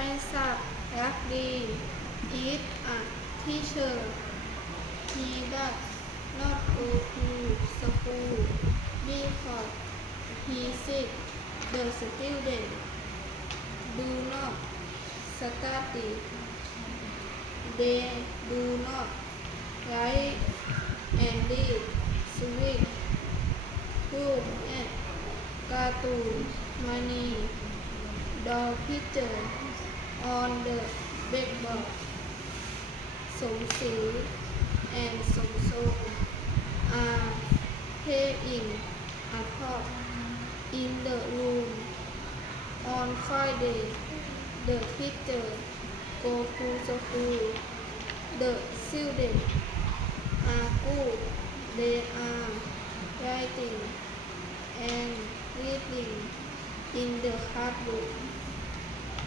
hands up, Ragdi is a teacher. He does not go to school because he said the students do not study. They do not write and read, sweet, food and cartoons, money, doll picture on the blackboard, สมศรี and สมทรง are playing a part in the room. On Friday, the teacher go to school. The students are good. They are writing and reading in the classroom.